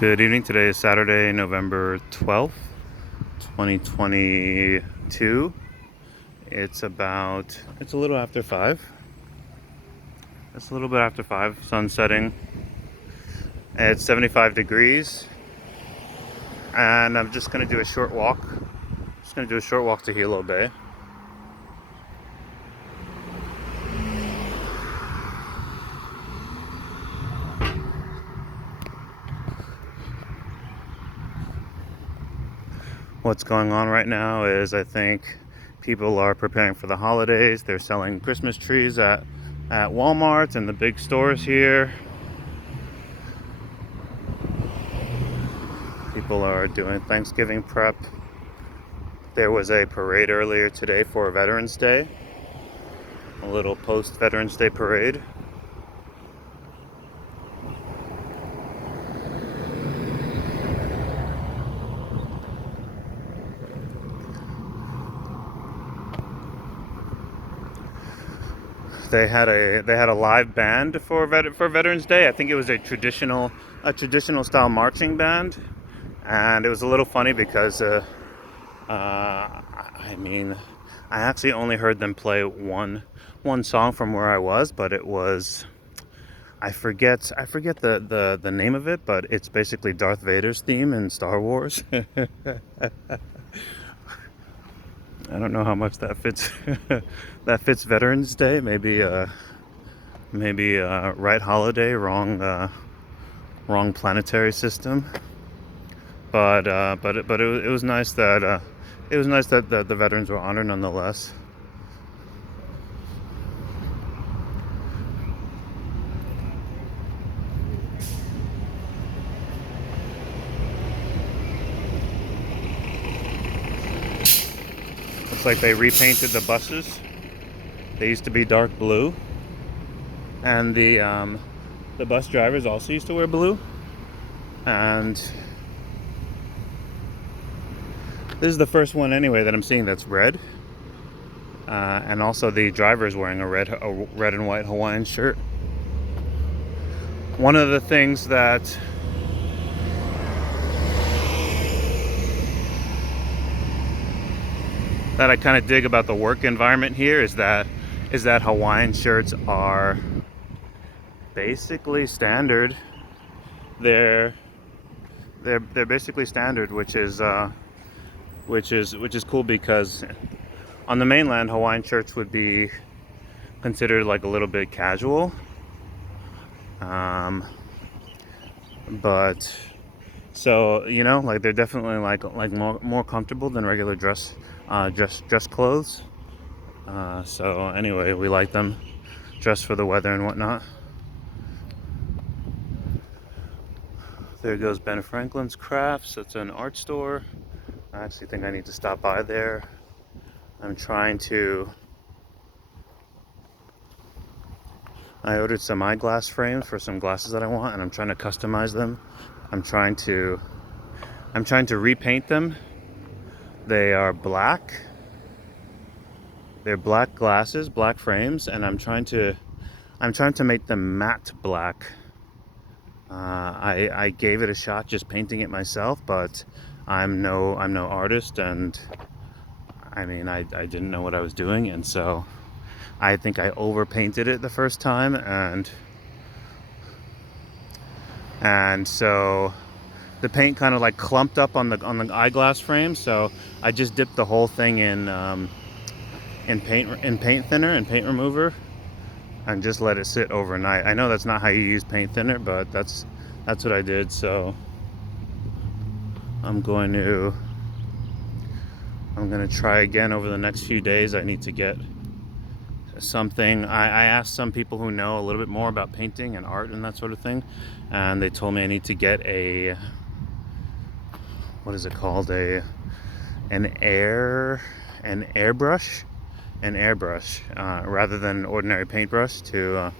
Good evening. Today is Saturday, November 12th, 2022. It's a little after 5. It's a little bit after 5, sun setting. It's 75 degrees, and I'm just going to do a short walk. Just going to do a short walk to Hilo Bay. What's going on right now is I think people are preparing for the holidays. They're selling Christmas trees at Walmart and the big stores here. People are doing Thanksgiving prep. There was a parade earlier today for Veterans Day. A little post-Veterans Day parade. They had a live band for Veterans Day. I think it was a traditional style marching band, and it was a little funny because I mean, I actually only heard them play one song from where I was, but it was I forget the name of it, but it's basically Darth Vader's theme in Star Wars. I don't know how much that fits that fits Veterans Day. Maybe right holiday, wrong planetary system. But it was nice that the veterans were honored nonetheless. Looks like they repainted the buses. They used to be dark blue, and the bus drivers also used to wear blue. And this is the first one anyway that I'm seeing that's red. And also the driver is wearing a red and white Hawaiian shirt. One of the things that I kind of dig about the work environment here is that Hawaiian shirts are basically standard. They're basically standard, which is cool because on the mainland Hawaiian shirts would be considered like a little bit casual. But so like they're definitely like more comfortable than regular dress clothes. So anyway, we like them, dress for the weather and whatnot. There goes Ben Franklin's Crafts. It's an art store. I actually think I need to stop by there. I ordered some eyeglass frames for some glasses that I want, and I'm trying to customize them. I'm trying to repaint them. They are black. They're black glasses, black frames, and I'm trying to make them matte black. I gave it a shot just painting it myself, but I'm no artist, and I mean I didn't know what I was doing, and so I think I overpainted it the first time, and so the paint kind of like clumped up on the eyeglass frame. So I just dipped the whole thing in paint thinner and paint remover, and just let it sit overnight. I know that's not how you use paint thinner, but that's what I did. So I'm going to try again over the next few days. I need to get something. I asked some people who know a little bit more about painting and art and that sort of thing, and they told me I need to get what is it called, an airbrush rather than an ordinary paintbrush to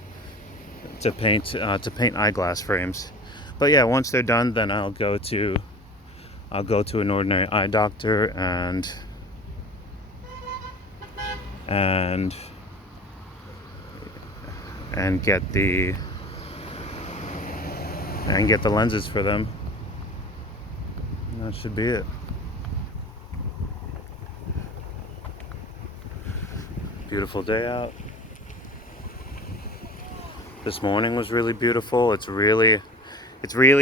paint eyeglass frames. But yeah, once they're done, then I'll go to an ordinary eye doctor and get the lenses for them. That should be it. Beautiful day out. This morning was really beautiful. It's really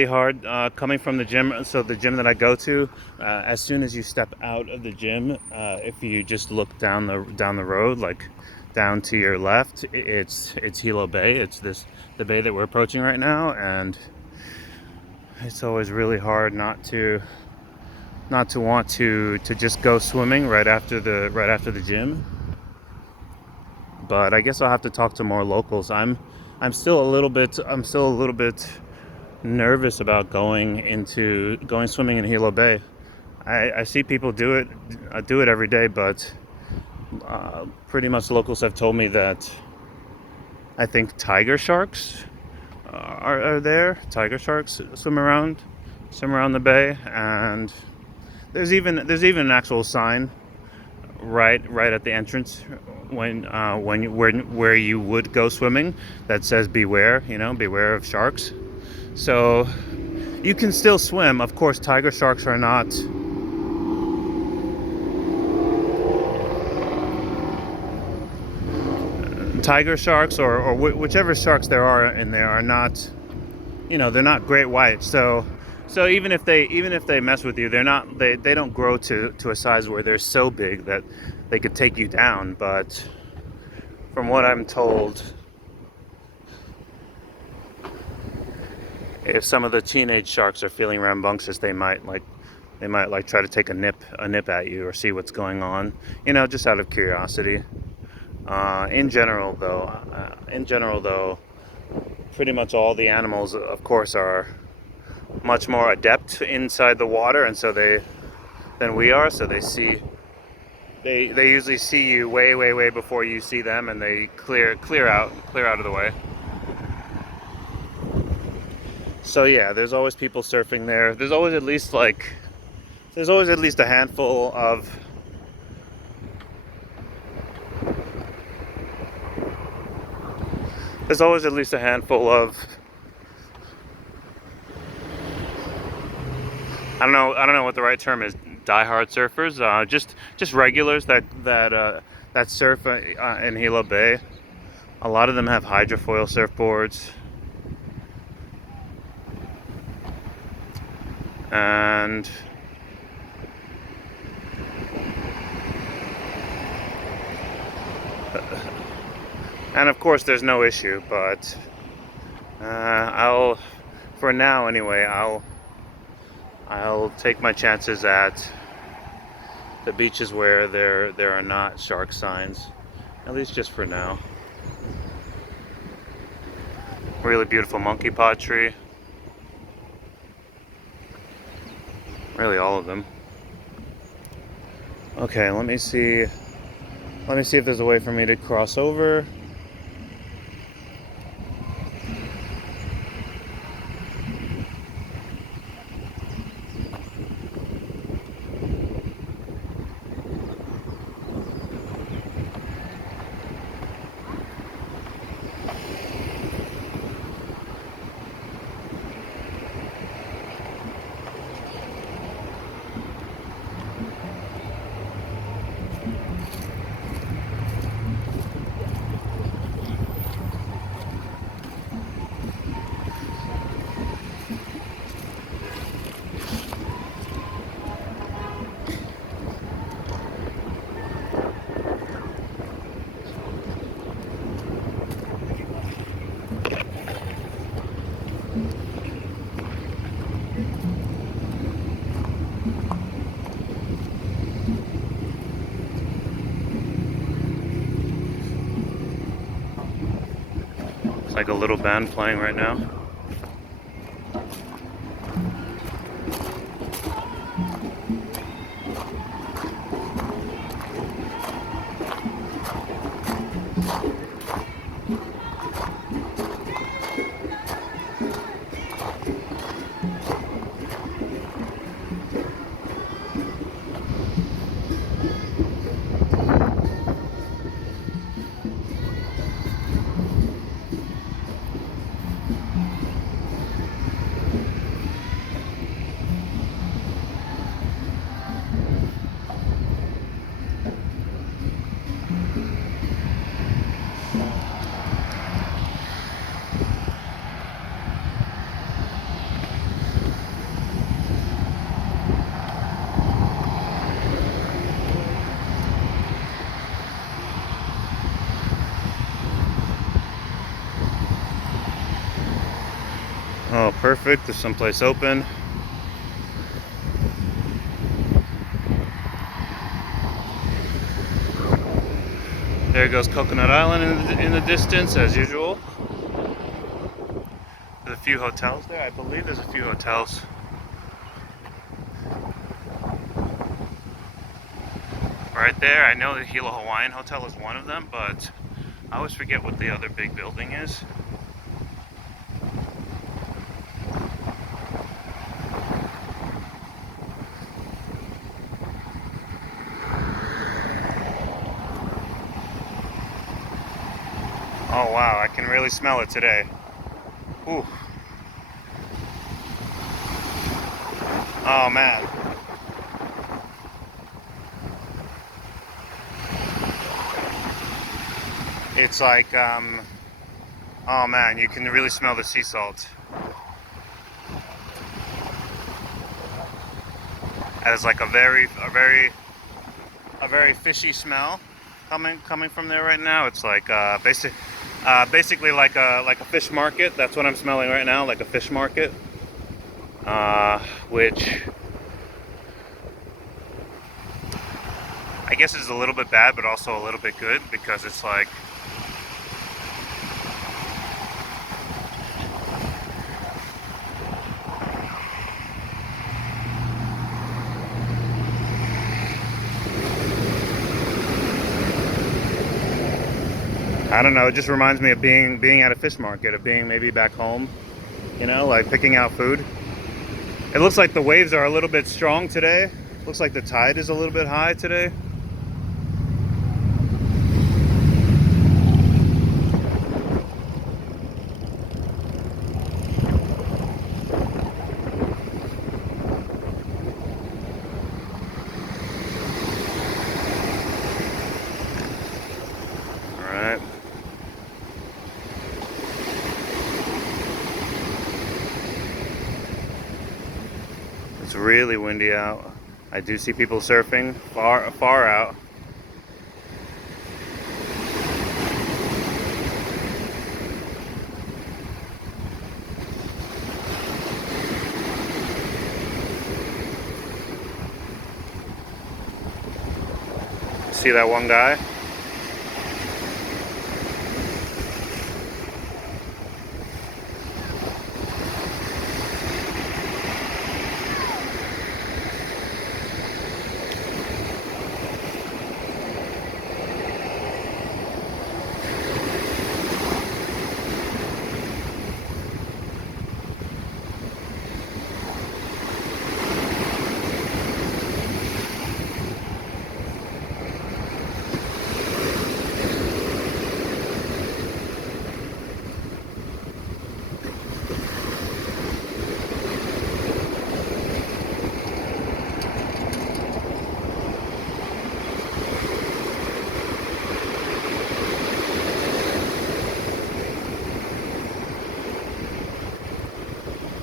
hard coming from the gym. So the gym that I go to, as soon as you step out of the gym, if you just look down the road, like down to your left, it's Hilo Bay. It's the bay that we're approaching right now, and it's always really hard not to want to just go swimming right after the gym. But I guess I'll have to talk to more locals. I'm still a little bit nervous about going swimming in Hilo Bay. I see people do it every day, but pretty much locals have told me that I think tiger sharks are there. Tiger sharks swim around the bay, and there's even an actual sign right at the entrance where you would go swimming that says beware, beware of sharks. So you can still swim. Of course, tiger sharks are not tiger sharks or whichever sharks there are in there are not, they're not great whites. So even if they mess with you, they don't grow to a size where they're so big that they could take you down. But from what I'm told, if some of the teenage sharks are feeling rambunctious, they might try to take a nip at you or see what's going on, just out of curiosity. In general though, pretty much all the animals, of course, are much more adept inside the water, and than we are. So they usually see you way before you see them, and they clear out of the way. So yeah, there's always people surfing there. There's always at least a handful of I don't know what the right term is. Diehard surfers, just regulars that surf in Hilo Bay. A lot of them have hydrofoil surfboards, and of course there's no issue. But for now anyway, I'll take my chances at the beaches where there are not shark signs, at least just for now. Really beautiful monkey pod tree. Really all of them. Okay, let me see if there's a way for me to cross over. It's like a little band playing right now. perfect. There's someplace open. There goes Coconut Island in the distance, as usual. There's a few hotels there. I believe there's a few hotels. Right there, I know the Hilo Hawaiian Hotel is one of them, but I always forget what the other big building is. Oh wow, I can really smell it today. Ooh. Oh man. It's like, oh man, you can really smell the sea salt. It has like a very fishy smell coming from there right now. It's like basically like a fish market. That's what I'm smelling right now, like a fish market. Which I guess is a little bit bad, but also a little bit good, because it's like, I don't know, it just reminds me of being at a fish market, of being maybe back home, you know, like picking out food. It looks like the waves are a little bit strong today. Looks like the tide is a little bit high today. All right. It's really windy out. I do see people surfing far out. See that one guy?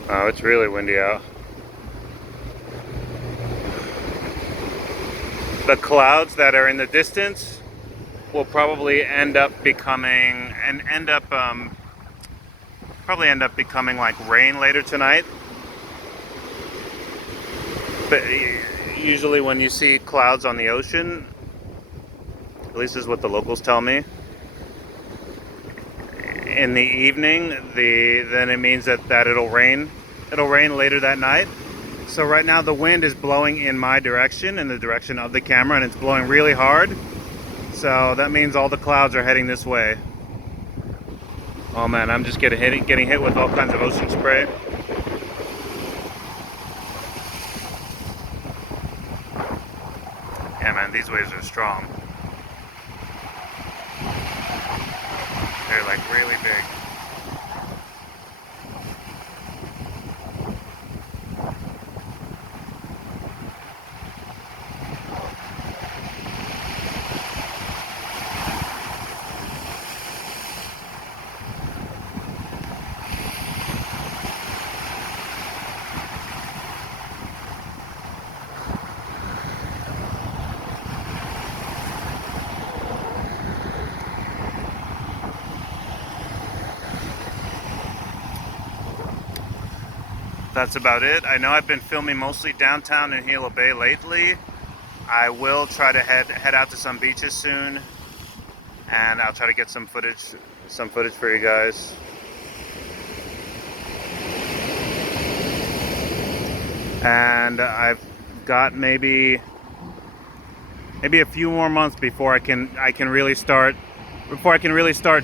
Oh, it's really windy out. The clouds that are in the distance will probably probably end up becoming like rain later tonight. But usually when you see clouds on the ocean, at least is what the locals tell me, in the evening, then it means that it'll rain. It'll rain later that night. So right now the wind is blowing in my direction, in the direction of the camera, and it's blowing really hard. So that means all the clouds are heading this way. Oh man, I'm just getting hit with all kinds of ocean spray. Yeah man, these waves are strong. They're like really big. that's about it. I know I've been filming mostly downtown in Hilo Bay lately. I will try to head out to some beaches soon, and I'll try to get some footage for you guys. And I've got maybe a few more months before I can really start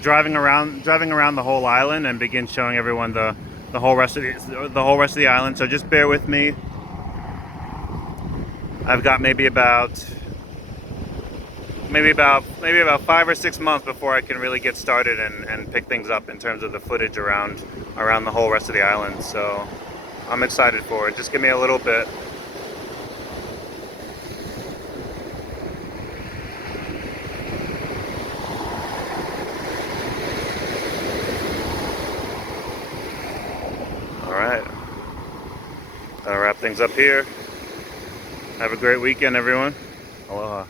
driving around the whole island and begin showing everyone the whole rest of the island. So just bear with me. I've got maybe about 5 or 6 months before I can really get started and pick things up in terms of the footage around the whole rest of the island. So I'm excited for it. Just give me a little bit. All right. I'll wrap things up here. Have a great weekend, everyone. Aloha.